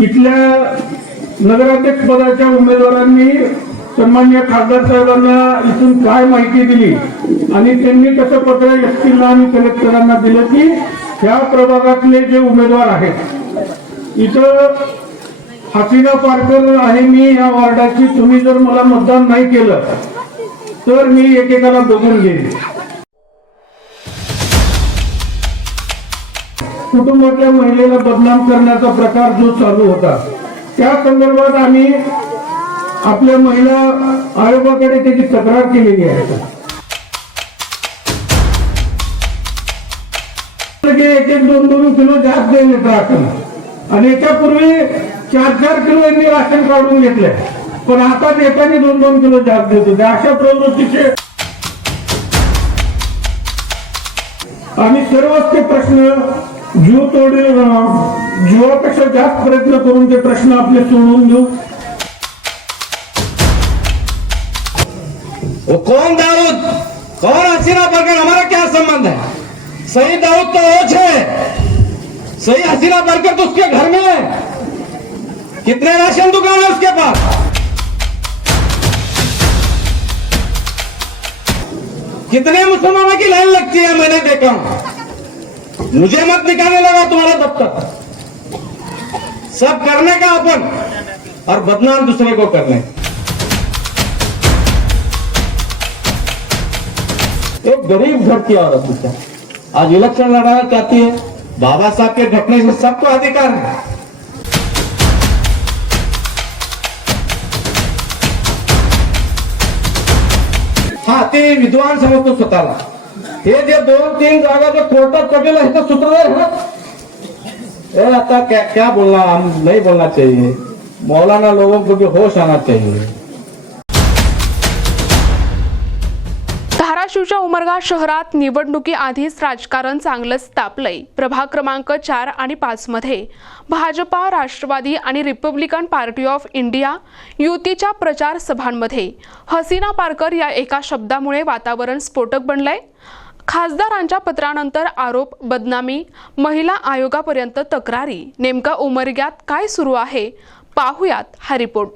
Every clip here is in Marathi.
इथल्या नगराध्यक्ष पदाच्या उमेदवारांनी सन्माननीय खासदार साहेबांना इथून काय माहिती दिली आणि त्यांनी कसं पत्र एसपीला आणि कलेक्टरांना दिलं की ह्या प्रभागातले जे उमेदवार आहेत इथं हसीना पारकर आहे मी या वॉर्डाची, तुम्ही जर मला मतदान नाही केलं तर मी एकेकाला बघून घेईन. कुटुंबातल्या महिलेला बदनाम करण्याचा प्रकार जो चालू होता त्या संदर्भात आम्ही आपल्या महिला आयोगाकडे त्याची तक्रार केलेली आहे. एक एक 2-2 किलो जास्त देण्यात राहतं आणि याच्यापूर्वी 4-4 किलो यांनी राशन काढून घेतले, पण आता देताना 2-2 किलो जास्त देत होते. अशा प्रवृत्तीचे आम्ही सर्वच ते प्रश्न जीवापेक्षा जास्त प्रयत्न करून ते प्रश्न आपले सोडवून देऊ. वो कौन दाऊद, कौन हसीना पारकर, हमारा क्या संबंध है? सही दाऊद तो वो है, सही हसीना पारकर तो उसके घर में है. कितने राशन दुकान है उसके पास? कितने मुसलमानों की लाइन लगती है मैंने देखा हूं. मुझे मत निकालने लगा तुम्हारा दफ्तर. सब करने का अपन और बदनाम दूसरे को करने. एक गरीब घर की औरत है, आज इलेक्शन लड़ाना चाहती है. बाबा साहब के घटने से सबको अधिकार है. हा, ते विद्वान समजतो स्वतःला. हे जे 2-3 जागा जो कोर्टात पटेल है तो सूत्रधार है ना. आता क्या बोलना, हम नहीं बोलना चाहिए. मौलाना लोगों को भी होश आना चाहिए. धाराशिवच्या उमरगा शहरात निवडणुकीआधीच राजकारण चांगलंच तापलंय. प्रभाग क्रमांक 4 आणि 5 मध्ये भाजपा, राष्ट्रवादी आणि रिपब्लिकन पार्टी ऑफ इंडिया युतीच्या प्रचार सभांमध्ये हसीना पारकर या एका शब्दामुळे वातावरण स्फोटक बनलंय. खासदारांच्या पत्रानंतर आरोप, बदनामी, महिला आयोगापर्यंत तक्रारी. नेमका उमरग्यात काय सुरू आहे पाहुयात हा रिपोर्ट.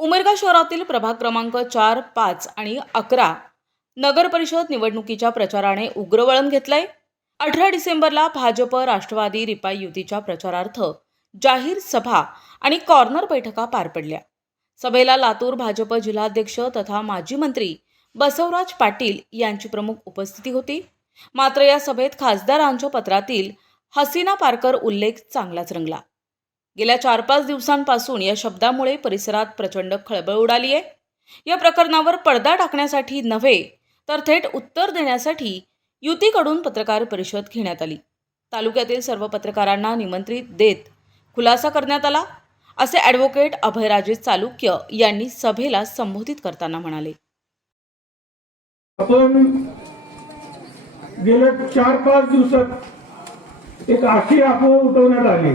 उमरगा शहरातील प्रभाग क्रमांक 4, 5 आणि 11 नगर परिषद निवडणुकीच्या प्रचाराने उग्र वळण घेतलंय. 18 डिसेंबरला भाजप, राष्ट्रवादी, रिपाई युतीच्या प्रचारार्थ जाहीर सभा आणि कॉर्नर बैठका पार पडल्या. सभेला लातूर भाजप जिल्हाध्यक्ष तथा माजी मंत्री बसवराज पाटील यांची प्रमुख उपस्थिती होती. मात्र या सभेत खासदारांच्या पत्रातील हसीना पारकर उल्लेख चांगलाच रंगला. गेल्या 4-5 दिवसांपासून या शब्दामुळे परिसरात प्रचंड खळबळ उडाली आहे. या प्रकरणावर पडदा टाकण्यासाठी नव्हे तर थेट उत्तर देण्यासाठी युतीकडून पत्रकार परिषद घेण्यात आली. तालुक्यातील सर्व पत्रकारांना निमंत्रित देत खुलासा करण्यात आला, असे ॲडव्होकेट अभयराजे चालुक्य यांनी सभेला संबोधित करताना म्हणाले. आपण गेल्या 4-5 दिवसात एक अशी अफवा उठवण्यात आली,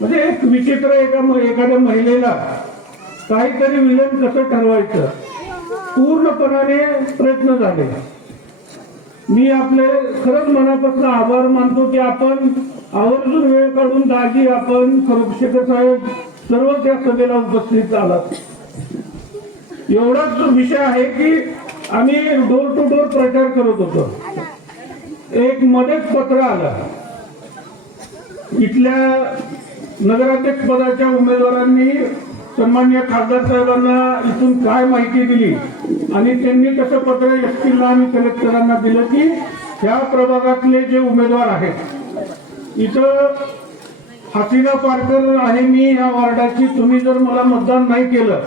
म्हणजे एक विचित्र एखाद्या महिलेला काहीतरी विलन कसं ठरवायचं पूर्णपणाने प्रयत्न झाले. मी आपले खरंच मनापासून आभार मानतो की आपण आवर्जून वेळ काढून दाजी, आपण शेखर साहेब सर्व त्या सभेला उपस्थित आलात. एवढाच विषय आहे की आम्ही डोर टू डोर प्रचार करत होतो. एक मध्येच पत्र आलं, इथल्या नगराध्यक्ष पदाच्या उमेदवारांनी सन्माननीय खासदार साहेबांना इथून काय माहिती दिली आणि त्यांनी कसं पत्र एसपीला आणि कलेक्टरांना दिलं की ह्या प्रभागातले जे उमेदवार आहेत इथं हसीना पारकर आहे मी या वॉर्डाची, तुम्ही जर मला मतदान नाही केलं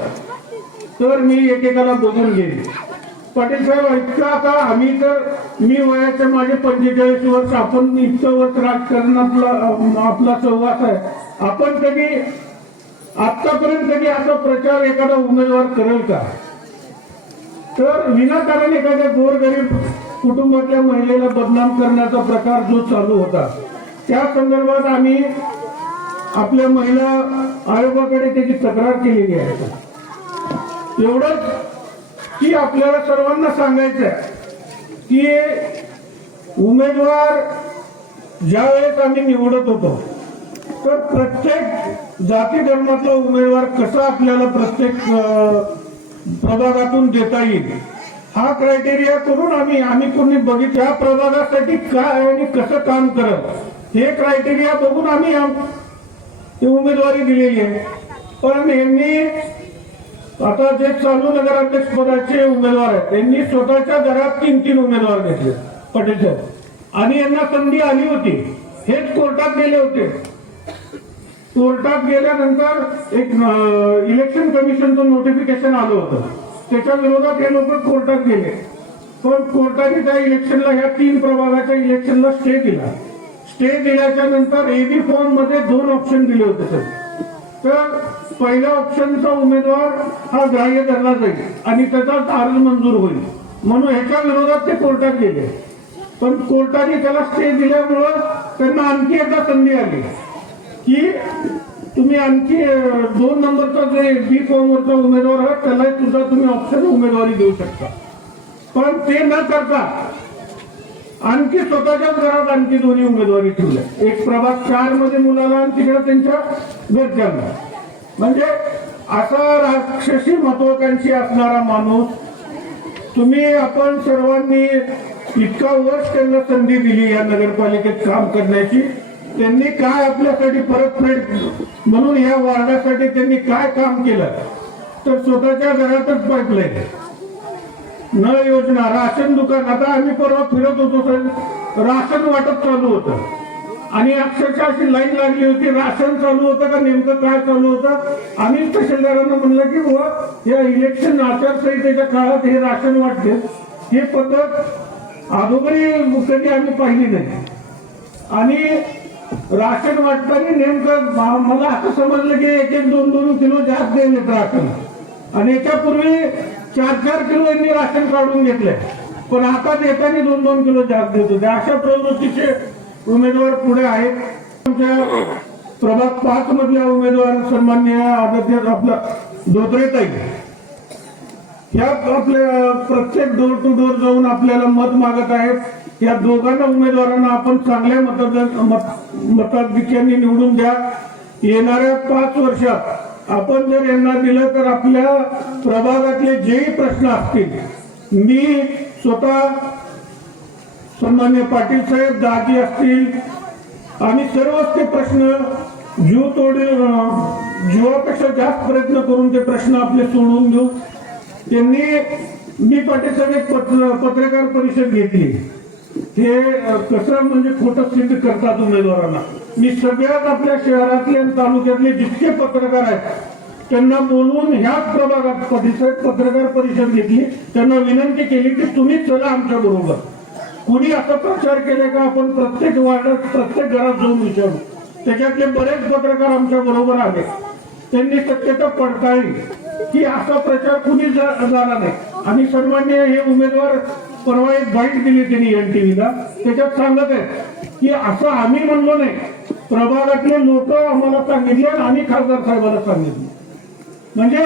तर मी एकेकाला बघून घेईन. पाटील साहेब इतकं आता आम्ही तर मी वयाचे माझे 45 वर्ष, आपण इतकं वर्ष राजकारणातला आपला सहवास आहे. आपण कधी आतापर्यंत कधी असा प्रचार एखादा उमेदवार करेल का? तर विनाकारण एखाद्या गोरगरीब कुटुंबातल्या महिलेला बदनाम करण्याचा प्रकार जो चालू होता त्या संदर्भात आम्ही आपल्या महिला आयोगाकडे त्याची तक्रार केलेली आहे. एवढंच की आपल्याला सर्वांना सांगायचं आहे की उमेदवार ज्यावेळेस आम्ही निवडत होतो तर प्रत्येक जाती धर्मातला उमेदवार कसा आपल्याला प्रत्येक प्रभागातून देता येईल हा क्रायटेरिया करून आम्ही कोणी बघितलं या प्रभागासाठी काय आणि कसं काम करत हे क्रायटेरिया बघून आम्ही ती उमेदवारी दिलेली आहे. पण यांनी आता जे चालू नगराध्यक्ष पदाचे उमेदवार आहेत त्यांनी स्वतःच्या घरात 3 उमेदवार घेतले पटेल साहेब आणि यांना संधी आली होती. हेच कोर्टात गेले होते. कोर्टात गेल्यानंतर एक इलेक्शन कमिशनचं नोटिफिकेशन आलं होतं. त्याच्या विरोधात हे लोक कोर्टात गेले. पण कोर्टाने त्या इलेक्शनला ह्या 3 प्रभागाच्या इलेक्शनला स्टे दिला. स्टे दिल्याच्या नंतर एबी फॉर्म मध्ये 2 ऑप्शन दिले होते सर. तर पहिल्या ऑप्शनचा उमेदवार हा ग्राह्य धरला जाईल आणि त्याचा अर्ज मंजूर होईल म्हणून ह्याच्या विरोधात ते कोर्टात गेले. पण कोर्टाने त्याला स्टे दिल्यामुळं त्यांना आणखी एकदा संधी आली की तुम्ही आणखी 2 नंबरचा जे बी फॉर्मवरचा उमेदवार आहात त्याला सुद्धा तुम्ही ऑप्शन उमेदवारी देऊ शकता. पण ते न करता आणखी स्वतःच्याच घरात आणखी 2 उमेदवारी ठेवल्या. एक प्रभाग 4 मध्ये मुलाला आणि तिकडे त्यांच्या घरच्यांना. म्हणजे असा राक्षसी महत्वाकांक्षी असणारा माणूस आपण सर्वांनी इतका वर्ष त्यांना संधी दिली या नगरपालिकेत काम करण्याची. त्यांनी काय आपल्यासाठी परतफेड म्हणून या वार्डासाठी त्यांनी काय काम केलं तर स्वतःच्या घरातच पाईपलाईन, नळ योजना, राशन दुकान. आता आम्ही परवा फिरत होतो सर, राशन वाटप चालू होतं आणि अक्षरशः अशी लाईन लागली होती. राशन चालू होतं का नेमकं काय चालू होतं. आम्ही तहसीलदारांना म्हणलं की बुवा या इलेक्शन आचारसंहितेच्या काळात हे राशन वाटते हे पद्धत अगोदरी कधी आम्ही पाहिली नाही. आणि राशन वाटताना नेमकं मला असं समजलं की 1-2 किलो जास्त द्यायला राशन आणि याच्यापूर्वी 4 किलो यांनी राशन काढून घेतलंय. पण आता देताना 2 किलो जास्त देत होते. अशा प्रवृत्तीचे उमेदवार पुढे आहेत. आमच्या प्रभाग 5 मधल्या उमेदवार सन्माननीय आदरणीय आपला धोत्रेताई ह्या आपल्या प्रत्येक डोर टू डोर जाऊन आपल्याला मत मागत आहेत. या दोघांना उमेदवारांना आपण चांगल्या मताधिक्याने निवडून द्या. येणाऱ्या 5 वर्षात आपण जर यांना दिलं तर आपल्या प्रभागातले जेही प्रश्न असतील मी स्वतः सन्मान्य पाटील साहेब दाजी असतील आम्ही सर्वच ते प्रश्न जीवापेक्षा जास्त प्रयत्न करून ते प्रश्न आपले सोडवून देऊ. मी पाटील साहेब एक पत्रकार परिषद घेतली. हे कसं म्हणजे खोटं सिद्ध करतात उमेदवारांना. मी सगळ्यात आपल्या शहरातले आणि तालुक्यातले जितके पत्रकार आहेत त्यांना बोलवून ह्याच प्रभागात पत्रकार परिषद घेतली. त्यांना विनंती केली की तुम्ही चला आमच्या बरोबर. कुणी असा प्रचार केले का आपण प्रत्येक वार्डात प्रत्येक घरात जाऊन विचारू. त्याच्यातले बरेच पत्रकार आमच्या बरोबर आले. त्यांनी शक्यता पडताळली की असा प्रचार कुणी झाला नाही. आणि सन्मान्य हे उमेदवार परवा एक बाईट दिली त्यांनी NTVला. त्याच्यात सांगत आहे की असं आम्ही म्हणलो नाही, प्रभागातले लोक आम्हाला सांगितले आणि आम्ही खासदार साहेबाला सांगितले. म्हणजे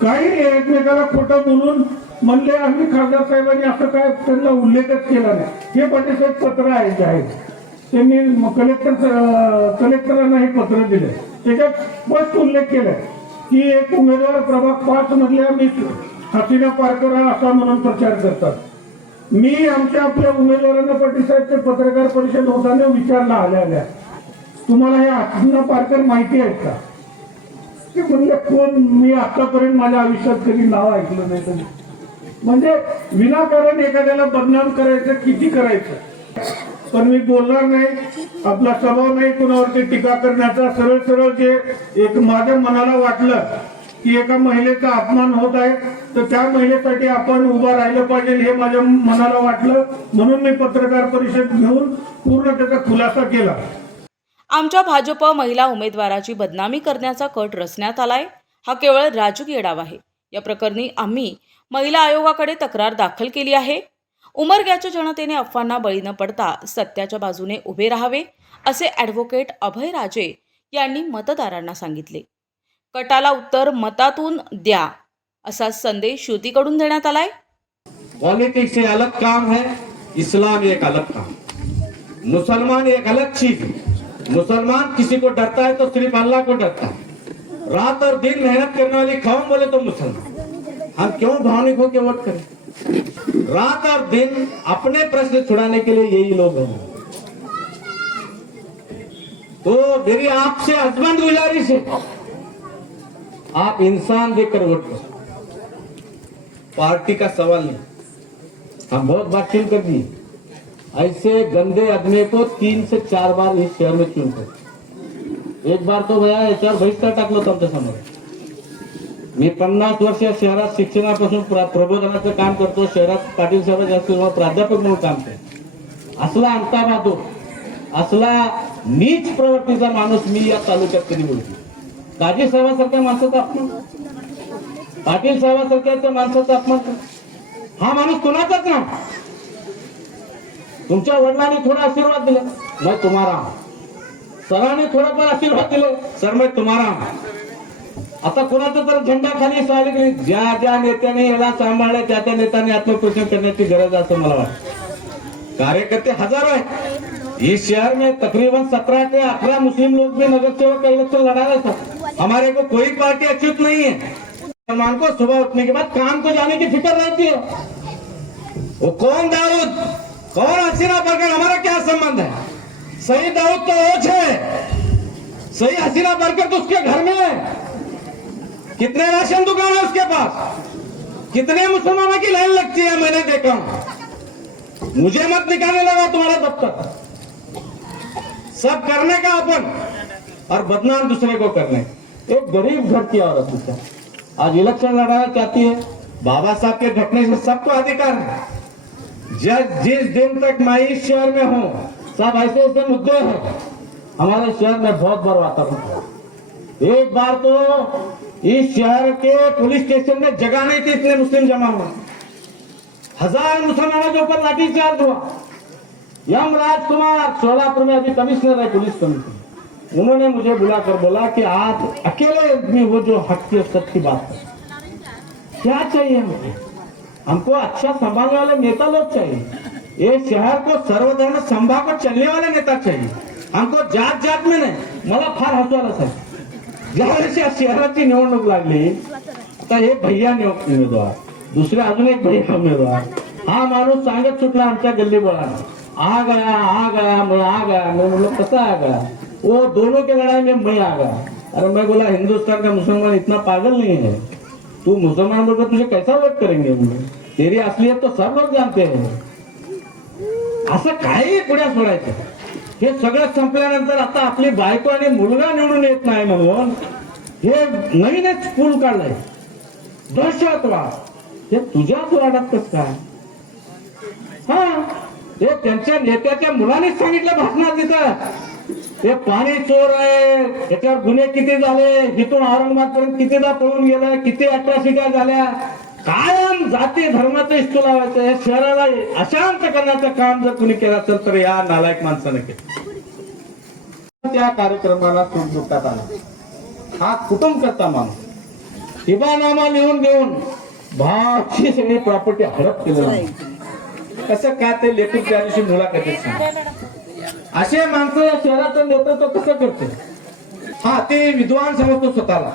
काही एकमेकाला खोटं बोलून म्हणले आम्ही खासदार साहेबांनी असं काय त्यांना उल्लेखच केला नाही. हे पाटील साहेब पत्र आहे त्यांनी कलेक्टरांना हे पत्र दिले. त्याच्यात स्पष्ट उल्लेख केलाय की एक उमेदवार प्रभाग 5 मधल्या मी हसीना पारकर असा म्हणून प्रचार करतात. मी आपल्या उमेदवारांना पाटील साहेब ते पत्रकार परिषद होताना विचारला आल्या तुम्हाला हे हसीना पारकर माहिती आहेत का. ते म्हणले कोण, मी आतापर्यंत माझ्या आयुष्यात कधी नाव ऐकलं नाही. कधी म्हणजे विनाकारण एखाद्याला बदनाम करायचं किती करायचं. पण मी बोलणार नाही. आपला स्वभाव नाही कोणावरती टीका करण्याचा. सरळ जे एक माझ्या मनाला वाटलं की एका महिलेचा अपमान होत आहे तर त्या महिलेसाठी आपण उभा राहिलं पाहिजे हे माझ्या मनाला वाटलं म्हणून मी पत्रकार परिषद घेऊन पूर्ण त्याचा खुलासा केला. आमच्या भाजप महिला उमेदवाराची बदनामी करण्याचा कट रचण्यात आलाय. हा केवळ राजकीय डाव आहे. या प्रकरणी आम्ही महिला आयोगाकडे तक्रार दाखल केली आहे. उमरग्याच्या जनतेने अफवांना बळी न पडता सत्याच्या बाजूने उभे राहावे असे ॲडव्होकेट अभय राजे यांनी मतदारांना सांगितले. कटाला उत्तर मतातून द्या असा संदेश युतीकडून देण्यात आलाय. पॉलिटिक्स एक अलग काम है, इस्लाम एक अलग काम, मुसलमान एक अलग चीज है, मुसलमान किसी को डरता है तो सिर्फ अल्लाह को डरता है। रात और दिन मेहनत करने वाली कौम बोले तो मुसलमान। हम क्यों भावनिक होकर वोट करें? रात और दिन अपने प्रश्न छुड़ाने के लिए यही लोग हैं। तो मेरी आपसे अजमन गुजारिश है, आप इंसान देखकर वोट करो, पार्टी का सवाल नहीं। हम बहुत बार चुन कर दिए, ऐसे गंदे आदमी को 3 से 4 बार इस शहर में चुन कर। एक बार तो भैया याच्यावर बहिष्कार टाकलो तुमच्या समोर। मी 50 वर्ष या शहरात शिक्षणापासून प्रबोधनाचं काम करतो, शहरात पाटील साहेब जास्त प्राध्यापक म्हणून काम करतो। असला अंता बहादूर, असला नीच प्रवृत्तीचा माणूस मी या तालुक्यात कधी बोलतो। काजी साहेबासारख्या माणसाचा अपमान, पाटील साहेबासारख्या माणसाचा अपमान, हा माणूस कोणाचाच ना। तुमच्या वडिलांनी थोडा आशीर्वाद दिला, मैं तुम्हारा हूं। सरांनी थोडाफार आशीर्वाद दिले, सर मैं तुम्हारा हूं। आता कोणाचा तर झेंडा खाली सावली गेली, ज्या ज्या नेत्याने याला सांभाळले त्या त्या नेत्याने आत्मपरीक्षण करण्याची गरज असं मला वाटतं। कार्यकर्ते हजारों हैं इस शहर में, तकरीबन 17 से 18 मुस्लिम लोग भी नगर सेवक का इलेक्शन लड़ा रहे थे। हमारे को कोई पार्टी अच्युत नहीं है। मुसलमान को सुबह उठने के बाद काम को जाने की फिक्र रहती है। वो कौन दाऊद, कौन हसीना बरकर, हमारा क्या संबंध है? सही दाऊद तो ओझ है, सही हसीना बरकर तो उसके घर में है। कितने राशन दुकान है उसके पास, कितने मुसलमानों की लाइन लगती है, मैंने देखा हूं। मुझे मत निकालने लगा तुम्हारा दफ्तर। सब करने का अपन और बदनाम दूसरे को करने। एक गरीब घर की औरत है, आज इलेक्शन लड़ाना चाहती है। बाबा साहब के घटने से सबको अधिकार है। जिस दिन तक मैं इस शहर में हूं, सब ऐसे ऐसे मुद्दे हैं हमारे शहर में, बहुत बार वातावरण। एक बार तो इस शहर के पुलिस स्टेशन में जगह नहीं थी, इतने मुस्लिम जमा हुआ। 1000 मुसलमानों के ऊपर लाठीचार्ज हुआ। यम राजकुमार सोलापुर में अभी कमिश्नर है, पुलिस कमिश्नर, उन्होंने मुझे बुलाकर बोला कि आप अकेले आदमी हो जो हक की सच की बात है। क्या चाहिए हमको अच्छा संभालने वाले नेता लोग चाहिए। ये शहर को सर्वधर्म संभाळ को चलने वाले नेता चाहिए। हमको जात जात में नाही। मला फार हसू आलं साहेब, ज्यावेळेस या शहराची निवडणूक लागली, आता हे भैया उमेदवार, दुसरे अजून एक भैया उमेदवार, हा माणूस सांगत सुटला आमच्या गल्ली बोळानं, आ गया मैं आ गया। मैं बोला कैसा आ गया? वो दोनों के लड़ाई में मैं आ गया। अरे मैं बोला हिंदुस्तान का मुसलमान इतना पागल नहीं है, तू मुसलमान बोलकर तुझे कैसा वोट करेंगे? तेरी असलियत तो सब लोग जानते हैं। असं काही पुढे सोडायचं। हे सगळं संपल्यानंतर आता आपली बायको आणि मुलगा निवडून येत नाही म्हणून हे नवीनच पूल काढलाय, दहशतवाद। हे तुझ्याच वाड्यात कसं काय? हा, हे त्यांच्या नेत्याच्या मुलानेच सांगितलं भाषणात तिथं, हे पाणी चोर आहे, याच्यावर गुन्हे किती झाले, इथून औरंगाबाद पर्यंत कितीदा पळून गेलाय, किती अट्रॉसिट्या झाल्या। कायम जाती धर्माचं इस्तू लावायचं, या शहराला अशांत करण्याचं काम जर कुणी केलं असेल तर या नालायक माणसाने केलं। त्या कार्यक्रमाला सुटतात आला हा कुटुंब करता माणूस हिबानामा लिहून देऊन भावाची सगळी प्रॉपर्टी हडप केलेली। कसं काय ते लेखक त्या दिवशी मुलाखतीत सांग, असे माणसं या शहराचं नेतृत्व कसं करते? हा, ते विद्वान समजतो स्वतःला।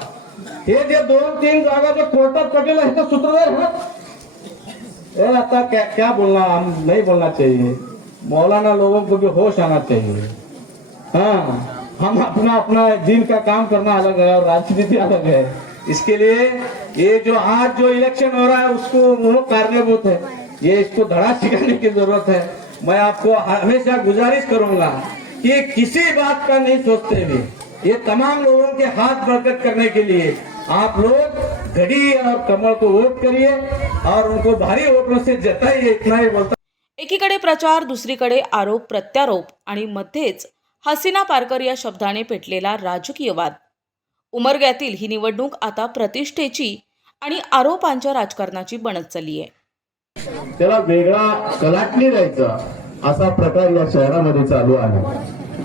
हे जे 2-3 जागा जो कोर्टात पटेल है तो सूत्रधार है। आता क्या बोलना, हम नहीं बोलना चाहिए। मौलाना लोगों को भी होश आना चाहिए। हाँ, हम अपना अपना दिन का काम करना अलग है और राजनीति अलग है। इसके लिए ये जो आज जो इलेक्शन हो रहा है उसको वो कारणीभूत है, ये इसको धड़ा सिखाने की जरूरत है। मैं आपको हमेशा गुजारिश करूंगा कि किसी बात का नहीं सोचते हुए ये तमाम लोगों के हाथ बरकत करने के लिए आप लोग घड़ी और कमल को वोट करिए और उनको भारी वोटों से जिताइए। इतना ही बोलता। एकीकडे प्रचार, दुसरीकडे आरोप प्रत्यारोप आणि मध्येच हसीना पारकर या शब्दाने पेटलेला राजकीय वाद। उमरग्यातील ही निवडणूक आता प्रतिष्ठेची आणि आरोपांच्या राजकारणाची बनत चालली आहे। त्याला वेगळा कलाटणी द्यायचा असा प्रकार या शहरामध्ये चालू आहे।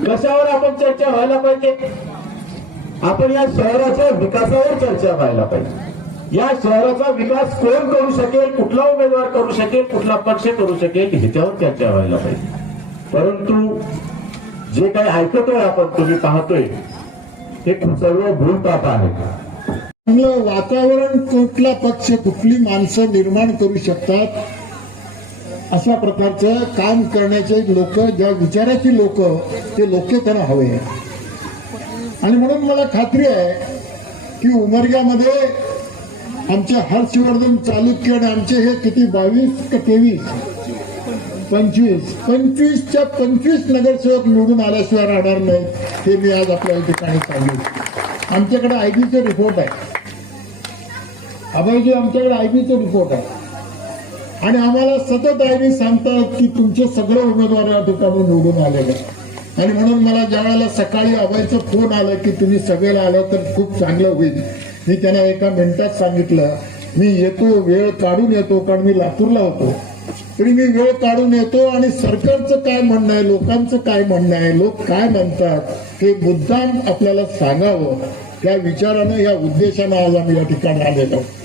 कशावर आपण चर्चा व्हायला पाहिजे? आपण या शहराच्या विकासावर चर्चा व्हायला पाहिजे। या शहराचा विकास कोण करू शकेल, कुठला उमेदवार करू शकेल, कुठला पक्ष करू शकेल, ह्याच्यावर चर्चा व्हायला पाहिजे। परंतु जे काही ऐकतोय आपण, तुम्ही पाहतोय, हे सर्व भूलथाप आहे. चांगलं वातावरण कुठला पक्ष, कुठली माणसं निर्माण करू शकतात, अशा प्रकारचं काम करण्याचे लोक, ज्या विचाराची लोक, ते लोक त्यांना हवे. आणि म्हणून मला खात्री आहे की उमरग्यामध्ये आमचे हर्षवर्धन चालुक्य आणि आमचे हे किती 22 का 23, 25च्या 25 नगरसेवक निवडून आल्याशिवाय राहणार नाही, हे मी आज आपल्या ठिकाणी सांगितलं. आमच्याकडे आयबीचे रिपोर्ट आहे, अभयजी, आमच्याकडे आयबीचे रिपोर्ट आहे. आणि आम्हाला सतत आयबी सांगतात की तुमचे सगळे उमेदवार या ठिकाणी निवडून आलेले. आणि म्हणून मला ज्या वेळेला सकाळी अभयचं फोन आलं की तुम्ही सगळेला आलं तर खूप चांगलं होईल, मी त्यांना एका मिनिटात सांगितलं, मी येतो, वेळ काढून येतो, कारण मी लातूरला होतो, तरी मी वेळ काढून येतो आणि सरकारचं काय म्हणणं आहे, लोकांचं काय म्हणणं आहे, लोक काय म्हणतात, हे मुद्दाम आपल्याला सांगावं, या विचारानं, या उद्देशानं आज आम्ही या ठिकाणी आलेलो आहोत.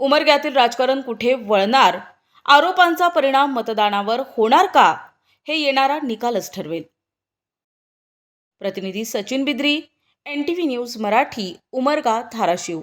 उमरग्यातील राजकारण कुठे वळणार, आरोपांचा परिणाम मतदानावर होणार का, हे येणारा निकालच ठरवेल. प्रतिनिधी सचिन बिद्री, NTV न्यूज मराठी, उमरगा, धाराशिव.